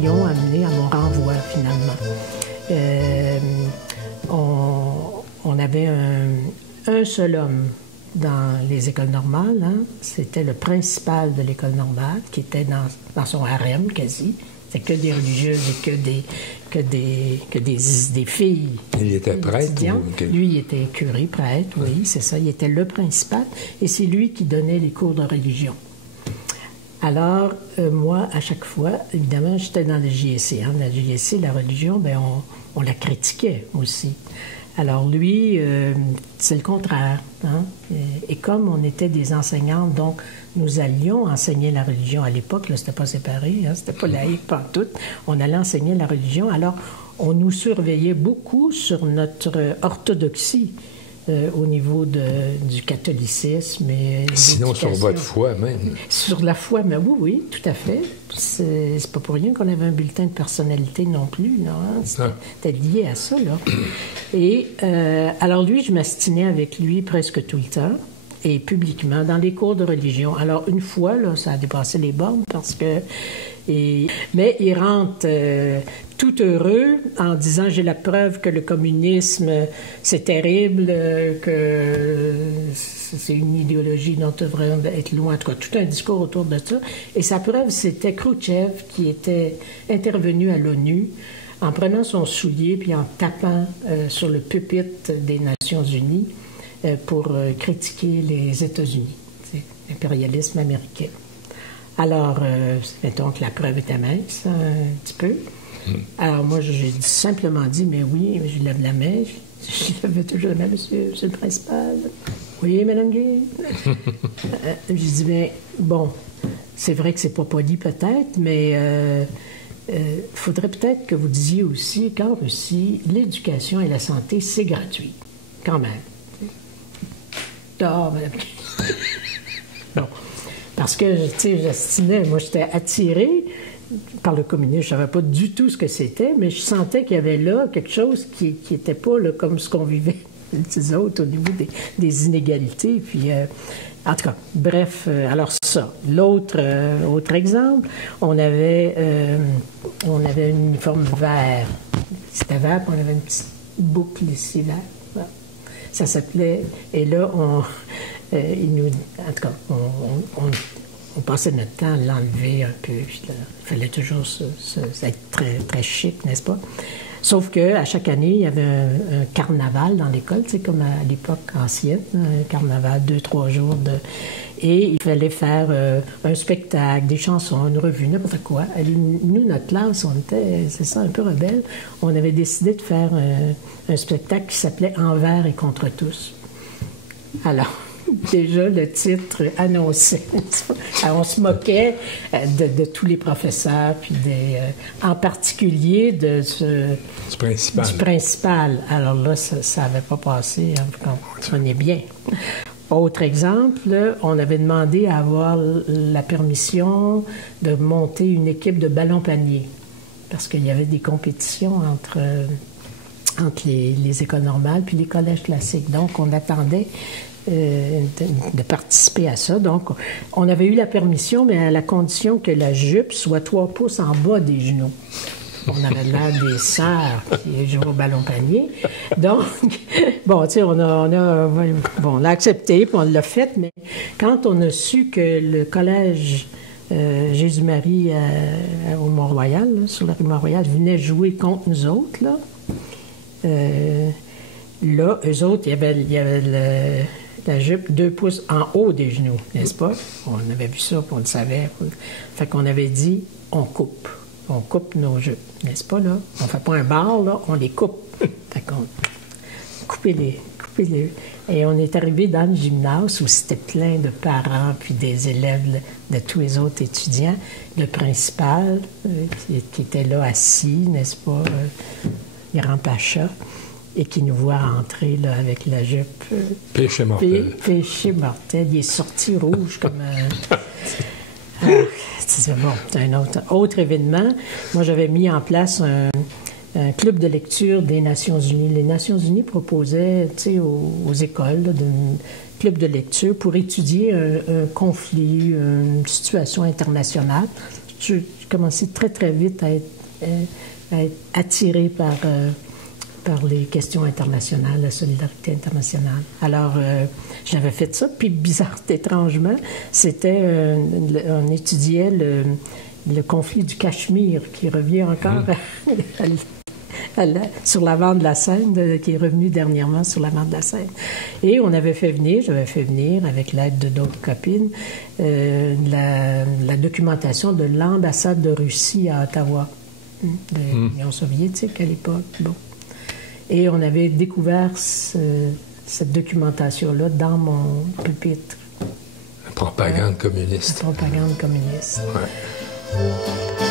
qui ont amené à mon renvoi, finalement. On avait un seul homme dans les écoles normales. Hein? C'était le principal de l'école normale, qui était dans son harem, quasi. C'était que des religieuses et que des filles. Il était prêtre? Okay. Lui, il était curé, prêtre, oui, c'est ça. Il était le principal. Et c'est lui qui donnait les cours de religion. Alors, moi, à chaque fois, évidemment, j'étais dans le JSC. Hein? La JSC, la religion, bien, on la critiquait aussi. Alors lui, c'est le contraire. Hein? Et comme on était des enseignantes, donc nous allions enseigner la religion à l'époque, là, c'était pas séparé, hein? C'était pas laïque pantoute. On allait enseigner la religion. Alors, on nous surveillait beaucoup sur notre orthodoxie au niveau du catholicisme. Sinon, sur votre foi même. Sur la foi, mais oui, tout à fait. C'est pas pour rien qu'on avait un bulletin de personnalité non plus. Là, hein? C'était lié à ça. Là. Et alors lui, je m'astinais avec lui presque tout le temps, et publiquement, dans les cours de religion. Alors une fois, là, ça a dépassé les bornes parce que... mais il rentre tout heureux en disant « J'ai la preuve que le communisme, c'est terrible, que c'est une idéologie dont on devrait être loin. » En tout cas, tout un discours autour de ça. Et sa preuve, c'était Khrouchtchev qui était intervenu à l'ONU en prenant son soulier puis en tapant sur le pupitre des Nations Unies pour critiquer les États-Unis, l'impérialisme américain. Alors, mettons que la preuve était mince, un petit peu. Alors, moi, j'ai simplement dit, mais oui, je lève la main. Je lève toujours la main, monsieur le principal. Oui, madame Gay. J'ai dit, mais bon, c'est vrai que c'est pas poli peut-être, mais faudrait peut-être que vous disiez aussi qu'en Russie, l'éducation et la santé, c'est gratuit. Quand même. Ah, madame Gay. Bon. Parce que, tu sais, j'estimais, moi, j'étais attirée par le communisme. Je ne savais pas du tout ce que c'était, mais je sentais qu'il y avait là quelque chose qui n'était pas là, comme ce qu'on vivait, les autres, au niveau des inégalités. Puis, en tout cas, bref, alors ça. L'autre autre exemple, on avait un uniforme vert. C'était vert, puis on avait une petite boucle ici, vert. Voilà. Ça s'appelait... Et là, en tout cas, on passait notre temps à l'enlever un peu. Puis là, il fallait toujours être très, très chic, n'est-ce pas? Sauf qu'à chaque année, il y avait un carnaval dans l'école, tu sais, comme à l'époque ancienne, un carnaval, 2-3 jours. Et il fallait faire un spectacle, des chansons, une revue, n'importe quoi. Nous, notre classe, on était, c'est ça, un peu rebelle. On avait décidé de faire un spectacle qui s'appelait « Envers et contre tous ». Alors, déjà, le titre annonçait. Alors, on se moquait de tous les professeurs, puis en particulier du principal. Alors là, ça n'avait pas passé, hein, vous comprenez bien. Autre exemple, on avait demandé à avoir la permission de monter une équipe de ballon-panier, parce qu'il y avait des compétitions entre les écoles normales puis les collèges classiques. Donc, on attendait de participer à ça. Donc, on avait eu la permission, mais à la condition que la jupe soit 3 pouces en bas des genoux. On avait l'air des sœurs qui jouent au ballon-panier. Donc, bon, tu sais, on a accepté, puis on l'a fait, mais quand on a su que le collège Jésus-Marie au Mont-Royal, là, sur la rue Mont-Royal, venait jouer contre nous autres, là, eux autres, il y avait la jupe 2 pouces en haut des genoux, n'est-ce pas? On avait vu ça, puis on le savait. Fait qu'on avait dit, on coupe nos jupes, n'est-ce pas, là? On fait pas un bar, là, on les coupe. Fait qu'on coupez-les. Et on est arrivé dans le gymnase où c'était plein de parents puis des élèves de tous les autres étudiants. Le principal, qui était là assis, n'est-ce pas, Grand Pacha, et qui nous voit entrer là, avec la jupe. Péché mortel. Péché mortel. Il est sorti rouge comme c'est bon, c'est un autre événement. Moi, j'avais mis en place un club de lecture des Nations Unies. Les Nations Unies proposaient, tu sais, aux écoles, un club de lecture pour étudier un conflit, une situation internationale. j'ai commencé très, très vite à être attirée par les questions internationales, la solidarité internationale. Alors, j'avais fait ça, puis bizarre, étrangement, c'était, on étudiait le conflit du Cachemire, qui revient encore sur l'avant de la Seine, qui est revenu dernièrement sur l'avant de la Seine. Et j'avais fait venir, avec l'aide de d'autres copines, la documentation de l'ambassade de Russie à Ottawa, de l'Union soviétique à l'époque. Bon. Et on avait découvert cette documentation-là dans mon pupitre. La propagande communiste. La propagande communiste. Ouais.